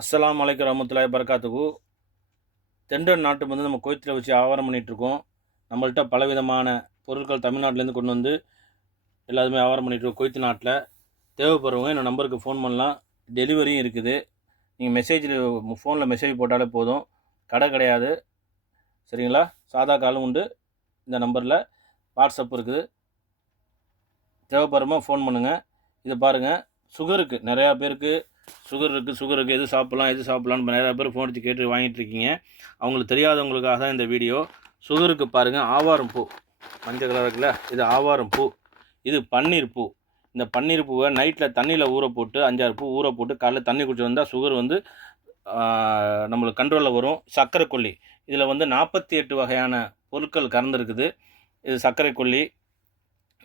அஸ்ஸலாமு அலைக்கும் வரஹ்மத்துல்லாஹி வபரகாத்துஹு. தென்றல் நாட்டு வந்து நம்ம குவைத்தில் வச்சு வியாபாரம் பண்ணிகிட்ருக்கோம். நம்மள்ட்ட பலவிதமான பொருட்கள் தமிழ்நாட்டிலேருந்து கொண்டு வந்து எல்லாருமே வியாபாரம் பண்ணிகிட்ருக்கோம். குவைத் நாட்டில் தேவைப்படுறவங்க என்னோடய நம்பருக்கு ஃபோன் பண்ணலாம். டெலிவரியும் இருக்குது. நீங்கள் ஃபோனில் மெசேஜ் போட்டாலே போதும். கடை கிடையாது, சரிங்களா? சாதா காலும் உண்டு. இந்த நம்பரில் வாட்ஸ்அப் இருக்குது. தேவைப்படுறமா ஃபோன் பண்ணுங்கள். இதை பாருங்கள், சுகருக்கு நிறையா பேருக்கு சுகருக்கு எது சாப்பிட்லான்னு நிறையா பேர் ஃபோன் அடித்து கேட்டு வாங்கிட்டு இருக்கீங்க. அவங்களுக்கு தெரியாதவங்களுக்காக தான் இந்த வீடியோ. சுகருக்கு பாருங்கள், ஆவாரம் பூ மஞ்சள் கலர் இருக்குல்ல, இது ஆவாரம் பூ. இது பன்னீர் பூ. இந்த பன்னீர் பூவை நைட்டில் தண்ணியில் ஊற போட்டு 5-6 பூ ஊற போட்டு காலையில் தண்ணி குடிச்சு வந்தால் சுகர் வந்து நம்மளுக்கு கண்ட்ரோலில் வரும். சர்க்கரை கொல்லி, இதில் வந்து 48 வகையான பொருட்கள் கலந்துருக்குது. இது சர்க்கரை கொல்லி,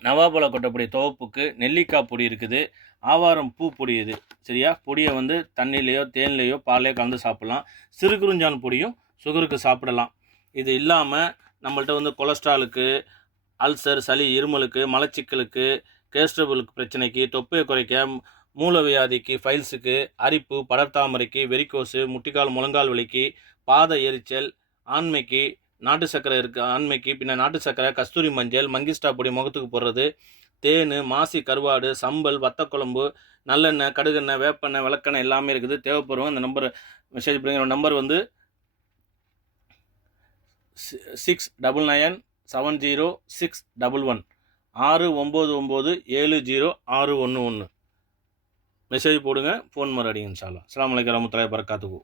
நவாப்பழ கொட்டைப்பொடி துவப்புக்கு, நெல்லிக்காய் பொடி இருக்குது, ஆவாரம் பூ பொடி. இது சரியா? பொடியை வந்து தண்ணியிலையோ தேன்லேயோ பாலையோ கலந்து சாப்பிட்லாம். சிறுகுறிஞ்சான் பொடியும் சுகருக்கு சாப்பிடலாம். இது இல்லாமல் நம்மள்ட்ட வந்து கொலஸ்ட்ராலுக்கு, அல்சர், சளி, இருமலுக்கு, மலச்சிக்கலுக்கு, கேஸ்ட்ரபிளுக்கு பிரச்சனைக்கு, தொப்பையை குறைக்க, மூலவியாதிக்கு, ஃபைல்ஸுக்கு, அரிப்பு, படர்தாமரைக்கு, வெரிகோஸு, முட்டிக்கால் முழங்கால் வலிக்கு, பாத எரிச்சல், ஆண்மைக்கு, நாட்டு சர்க்கரை இருக்குது ஆண்மைக்கு, பின்ன நாட்டு சர்க்கரை, கஸ்தூரி மஞ்சள், மங்கிஸ்டா பொடி முகத்துக்கு போடுறது, தேன், மாசி கருவாடு, சம்பல், வத்தக்குழம்பு, நல்லெண்ணெய், கடுகெண்ணெய், வேப்பெண்ணெய், விளக்கெண்ணெய் எல்லாமே இருக்குது. தேவைப்படுவோம். இந்த நம்பர் மெசேஜ் பண்ணுங்க. நம்பர் வந்து 69970611 69970611. மெசேஜ் போடுங்க, ஃபோன் மாதிரி அடிங்க. இன்ஷா அல்லாஹ். அஸ்ஸலாமு அலைக்கும் வரஹ்மத்துல்லாஹி வபரகாத்துஹு.